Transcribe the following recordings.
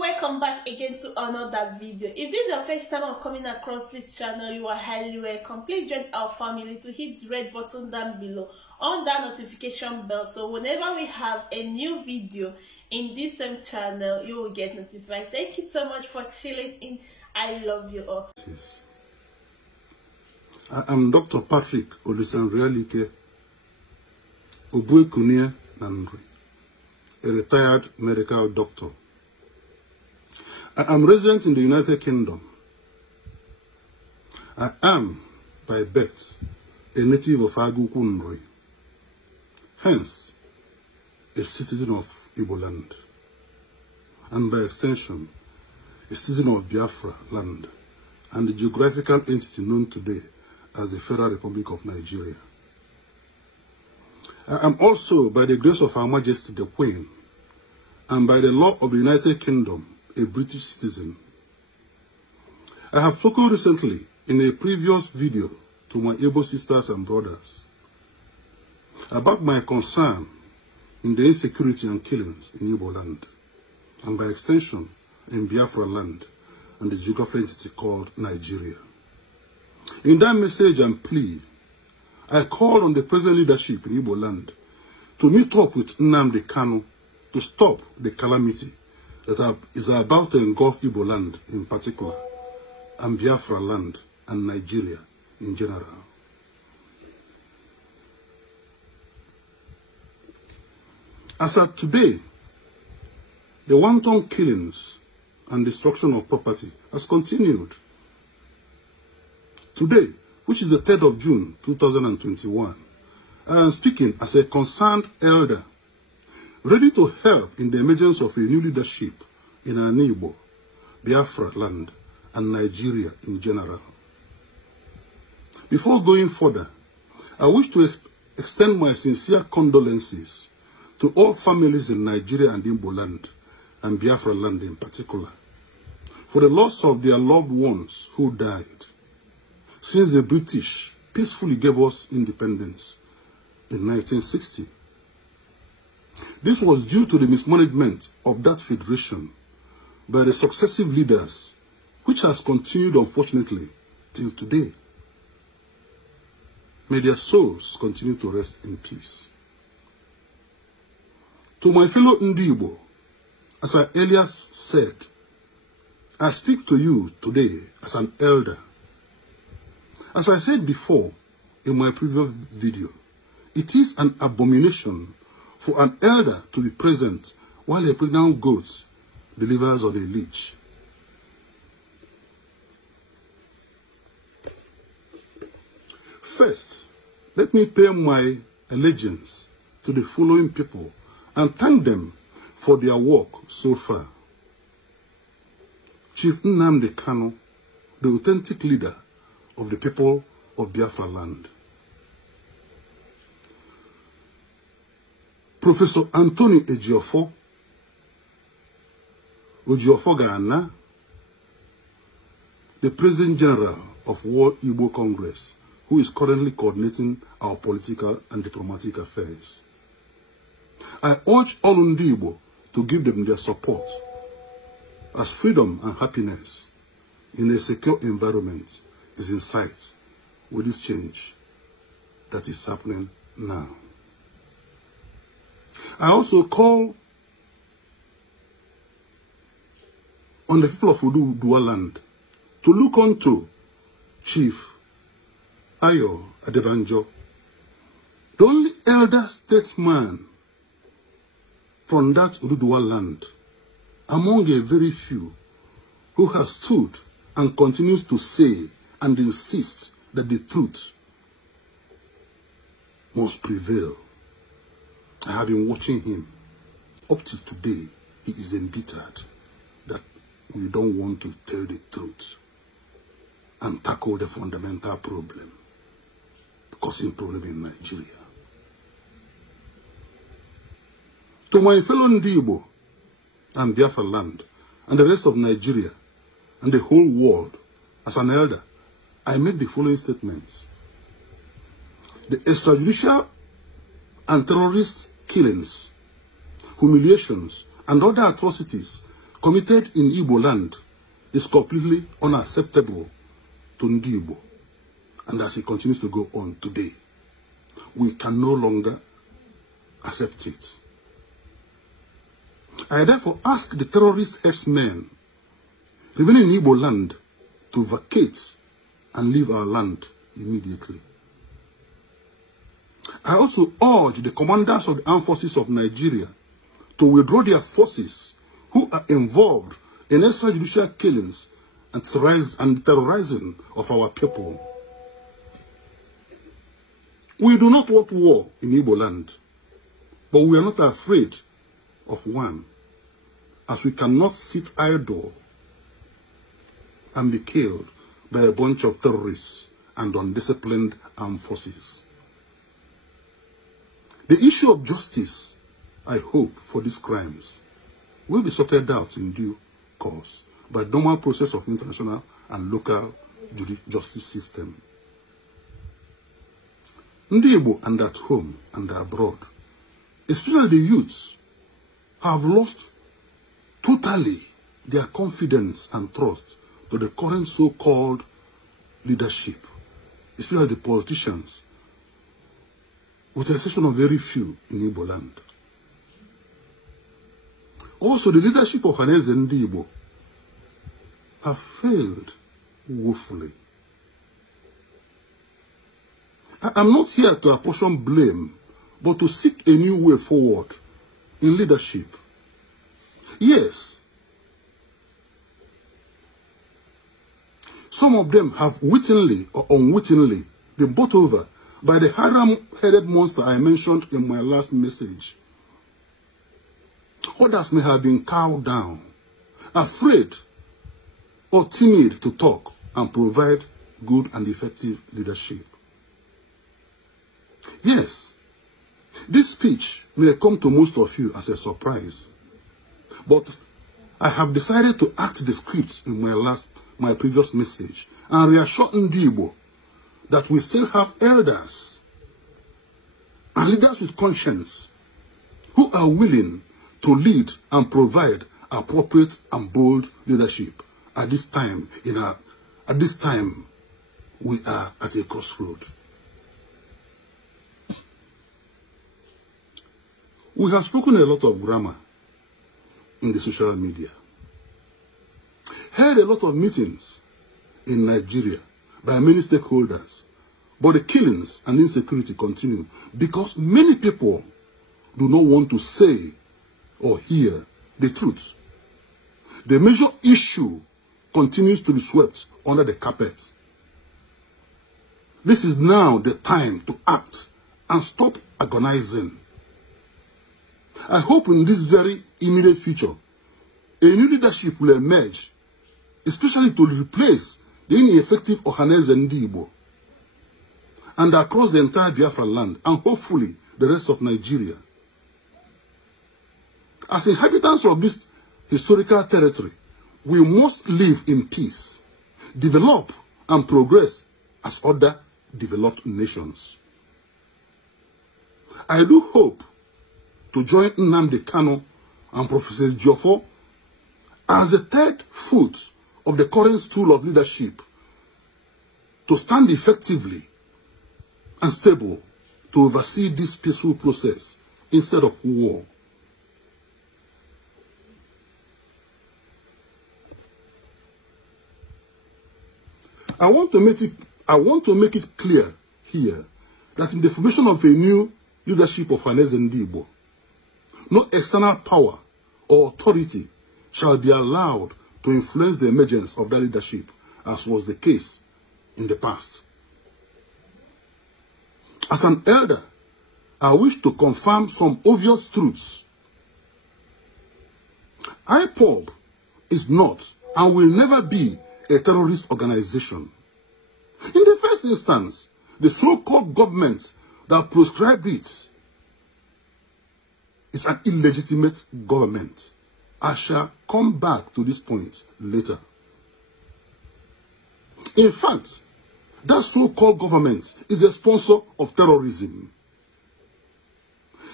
welcome back again to another video. If this is your first time of coming across this channel, you are highly welcome. Please join our family to hit the red button down below on that notification bell, so whenever we have a new video in this same channel, you will get notified. Thank you so much for chilling in. I love you all. I am Dr. Patrick Olisanrialike Obuekunie Nandri, a retired medical doctor. I am resident in the United Kingdom. I am, by birth, a native of Agukunri, hence, a citizen of Igbo land, and by extension, a citizen of Biafra land, and the geographical entity known today as the Federal Republic of Nigeria. I am also, by the grace of Her Majesty the Queen, and by the law of the United Kingdom, a British citizen. I have spoken recently in a previous video to my Igbo sisters and brothers about my concern in the insecurity and killings in Igbo land, and by extension in Biafra land and the geographical entity called Nigeria. In that message and plea, I called on the present leadership in Igbo land to meet up with Nnamdi Kanu to stop the calamity that is about to engulf Igbo land in particular, and Biafra land and Nigeria in general. As of today, the wanton killings and destruction of property has continued. Today, which is the 3rd of June 2021, I am speaking as a concerned elder, ready to help in the emergence of a new leadership in Igbo, Biafra land, and Nigeria in general. Before going further, I wish to extend my sincere condolences to all families in Nigeria and Igbo land, and Biafra land in particular, for the loss of their loved ones who died since the British peacefully gave us independence in 1960. This was due to the mismanagement of that federation by the successive leaders, which has continued, unfortunately, till today. May their souls continue to rest in peace. To my fellow Igbo, as I earlier said, I speak to you today as an elder. As I said before in my previous video, it is an abomination for an elder to be present while a pregnant goat delivers on a leech. First, let me pay my allegiance to the following people and thank them for their work so far. Chief Nnamdi Kanu, the authentic leader of the people of Biafra land. Professor Anthony Ejiofor Ghana, the President General of World Igbo Congress, who is currently coordinating our political and diplomatic affairs. I urge all Igbo to give them their support, as freedom and happiness in a secure environment is in sight with this change that is happening now. I also call on the people of Udua land to look onto Chief Ayo Adebanjo, the only elder statesman from that Udua land, among a very few, who has stood and continues to say and insist that the truth must prevail. I have been watching him. Up to today, he is embittered that we don't want to tell the truth and tackle the fundamental problem, causing problem in Nigeria. To my fellow Igbo and Biafra land and the rest of Nigeria and the whole world, as an elder, I make the following statements. The extrajudicial and terrorist killings, humiliations, and other atrocities committed in Igbo land is completely unacceptable to Ndi Igbo. And as it continues to go on today, we can no longer accept it. I therefore ask the terrorist herdsmen remaining in Igbo land to vacate and leave our land immediately. I also urge the commanders of the armed forces of Nigeria to withdraw their forces who are involved in extrajudicial killings and terrorizing of our people. We do not want war in Igbo land, but we are not afraid of one, as we cannot sit idle and be killed by a bunch of terrorists and undisciplined armed forces. The issue of justice, I hope, for these crimes will be sorted out in due course by the normal process of international and local justice system. Ndi Igbo and at home and abroad, especially the youths, have lost totally their confidence and trust to the current so-called leadership, especially the politicians, with the exception of very few in Igbo land. Also, the leadership of Ohanaeze Ndi Igbo have failed woefully. I am not here to apportion blame, but to seek a new way forward in leadership. Yes, some of them have wittingly or unwittingly been bought over by the haram-headed monster I mentioned in my last message. Others may have been cowed down, afraid or timid to talk and provide good and effective leadership. Yes, this speech may come to most of you as a surprise, but I have decided to act the script in my previous message and reassure Ndi Igbo that we still have elders and leaders with conscience who are willing to lead and provide appropriate and bold leadership at this time. At this time, we are at a crossroad. We have spoken a lot of grammar in the social media, held a lot of meetings in Nigeria by many stakeholders, but the killings and insecurity continue because many people do not want to say or hear the truth. The major issue continues to be swept under the carpet. This is now the time to act and stop agonizing. I hope in this very immediate future, a new leadership will emerge, especially to replace the ineffective Ohanaeze Ndi Igbo, and across the entire Biafra land, and hopefully the rest of Nigeria. As inhabitants of this historical territory, we must live in peace, develop and progress as other developed nations. I do hope to join Nnamdi Kanu and Professor Ejiofor as the third foot of the current stool of leadership to stand effectively and stable to oversee this peaceful process instead of war. I want to make it clear here that in the formation of a new leadership of Ohanaeze Ndi Igbo, no external power or authority shall be allowed to influence the emergence of that leadership, as was the case in the past. As an elder, I wish to confirm some obvious truths. IPOB is not and will never be a terrorist organization. In the first instance, the so-called government that proscribed it is an illegitimate government. I shall come back to this point later. In fact, that so-called government is a sponsor of terrorism.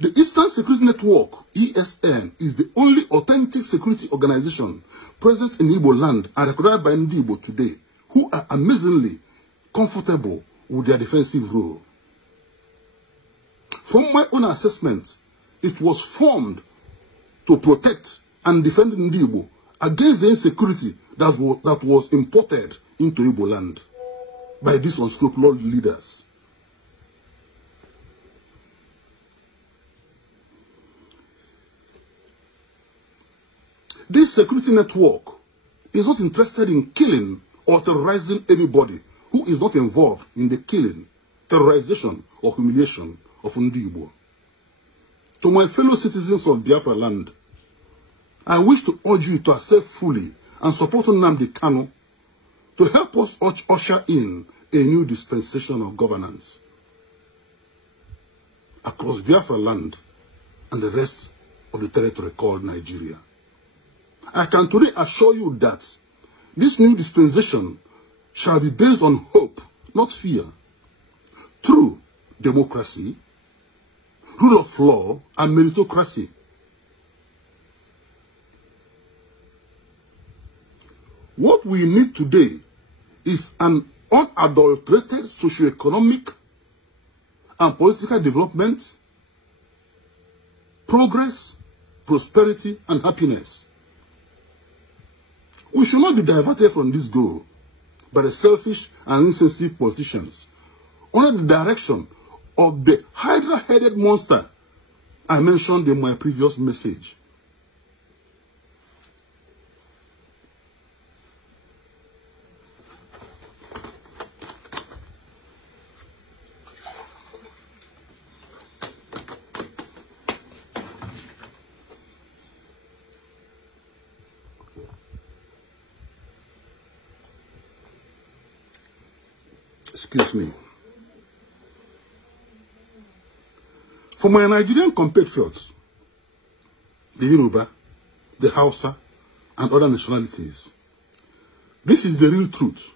The Eastern Security Network, ESN, is the only authentic security organization present in Igbo land and recognized by Ndi Igbo today, who are amazingly comfortable with their defensive role. From my own assessment, it was formed to protect and defend Ndi Igbo against the insecurity that was imported into Igbo land by these unscrupulous leaders. This security network is not interested in killing or terrorizing anybody who is not involved in the killing, terrorization, or humiliation of Ndi Igbo. To my fellow citizens of Biafra land, I wish to urge you to accept fully and support Nnamdi Kanu to help us usher in a new dispensation of governance across Biafra land and the rest of the territory called Nigeria. I can today assure you that this new dispensation shall be based on hope, not fear, true democracy, rule of law, and meritocracy. What we need today is an unadulterated socio-economic and political development, progress, prosperity, and happiness. We should not be diverted from this goal by the selfish and insensitive politicians under the direction of the hydra-headed monster I mentioned in my previous message. Excuse me. For my Nigerian compatriots, the Yoruba, the Hausa, and other nationalities, this is the real truth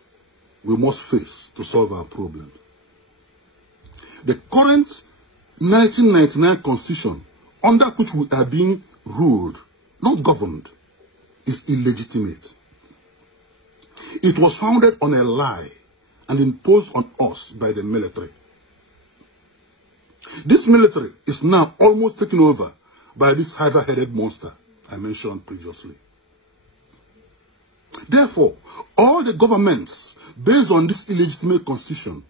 we must face to solve our problem. The current 1999 constitution, under which we are being ruled, not governed, is illegitimate. It was founded on a lie and imposed on us by the military. This military is now almost taken over by this hydra-headed monster I mentioned previously. Therefore, all the governments based on this illegitimate constitution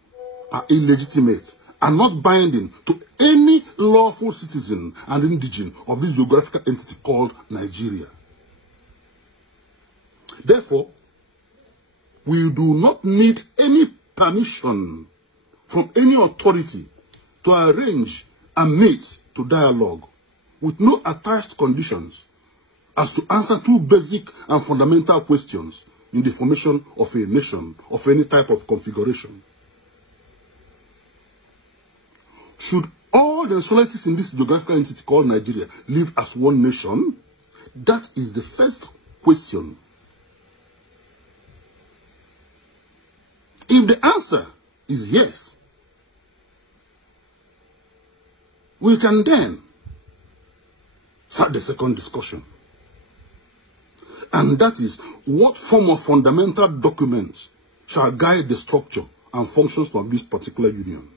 are illegitimate and not binding to any lawful citizen and indigene of this geographical entity called Nigeria. Therefore, we do not need any permission from any authority to arrange and meet to dialogue with no attached conditions as to answer two basic and fundamental questions in the formation of a nation of any type of configuration. Should all the nationalities in this geographical entity called Nigeria live as one nation? That is the first question. If the answer is yes, we can then start the second discussion. And that is, what form of fundamental document shall guide the structure and functions of this particular union?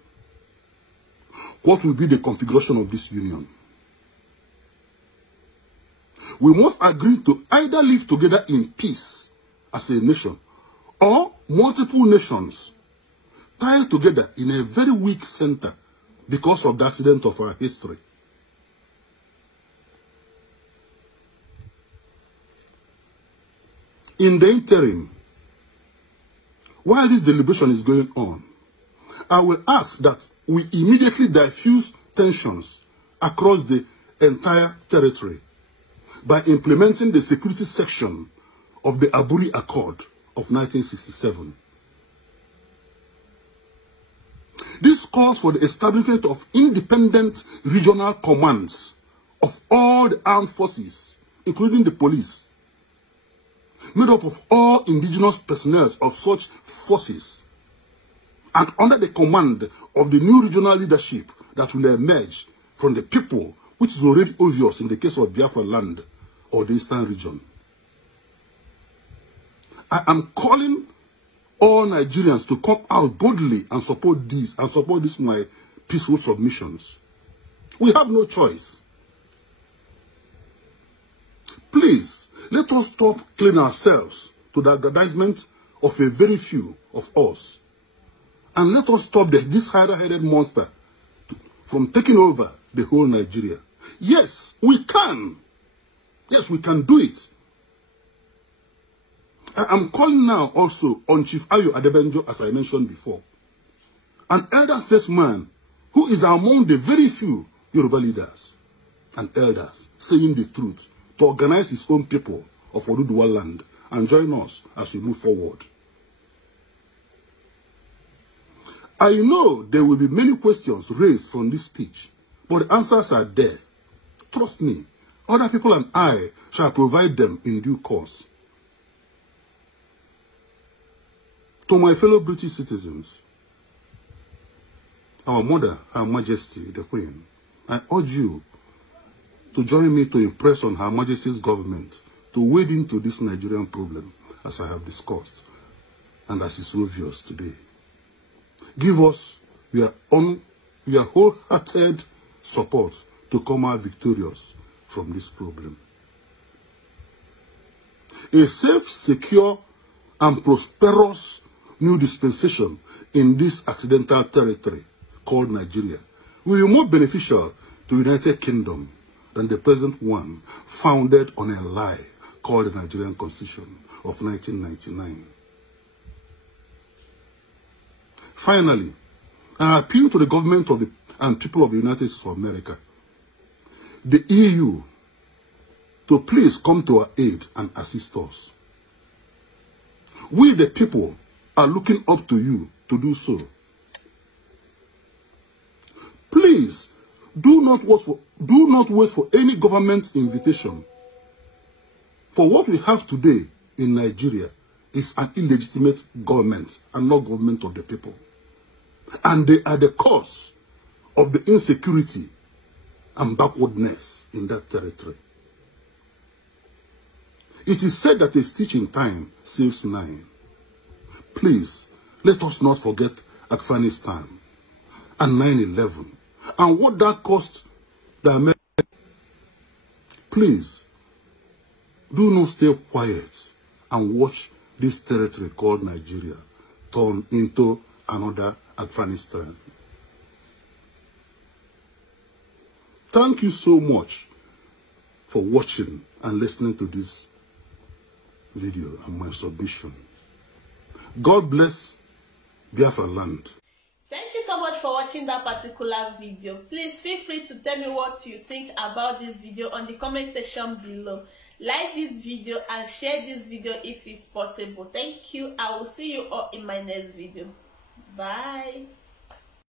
What will be the configuration of this union? We must agree to either live together in peace as a nation, or multiple nations tied together in a very weak center because of the accident of our history. In the interim, while this deliberation is going on, I will ask that we immediately diffuse tensions across the entire territory by implementing the security section of the Aburi Accord of 1967. This calls for the establishment of independent regional commands of all the armed forces, including the police, made up of all indigenous personnel of such forces, and under the command of the new regional leadership that will emerge from the people, which is already obvious in the case of Biafra land or the Eastern region. I am calling all Nigerians to come out boldly and support this my peaceful submissions. We have no choice. Please, let us stop killing ourselves to the aggrandizement of a very few of us. And let us stop this hydra-headed monster from taking over the whole Nigeria. Yes, we can. Yes, we can do it. I am calling now also on Chief Ayo Adebanjo, as I mentioned before, an elder statesman who is among the very few Yoruba leaders and elders saying the truth, to organize his own people of Oduduwa land and join us as we move forward. I know there will be many questions raised from this speech, but the answers are there. Trust me, other people and I shall provide them in due course. To my fellow British citizens, our mother, Her Majesty, the Queen, I urge you to join me to impress on Her Majesty's government to wade into this Nigerian problem, as I have discussed, and as is obvious today. Give us your wholehearted support to come out victorious from this problem. A safe, secure, and prosperous new dispensation in this accidental territory called Nigeria will be more beneficial to the United Kingdom than the present one founded on a lie called the Nigerian Constitution of 1999. Finally, I appeal to the government and people of the United States of America, the EU, to please come to our aid and assist us. We, the people, are looking up to you to do so. Please, do not wait for any government invitation. For what we have today in Nigeria is an illegitimate government and not government of the people. And they are the cause of the insecurity and backwardness in that territory. It is said that a stitch in time saves 9. Please, let us not forget Afghanistan and 9/11 and what that cost the Americans. Please, do not stay quiet and watch this territory called Nigeria turn into another Afghanistan. Thank you so much for watching and listening to this video and my submission. God bless Biafra land. Thank you so much for watching that particular video. Please feel free to tell me what you think about this video on the comment section below. Like this video and share this video if it's possible. Thank you. I will see you all in my next video. Bye.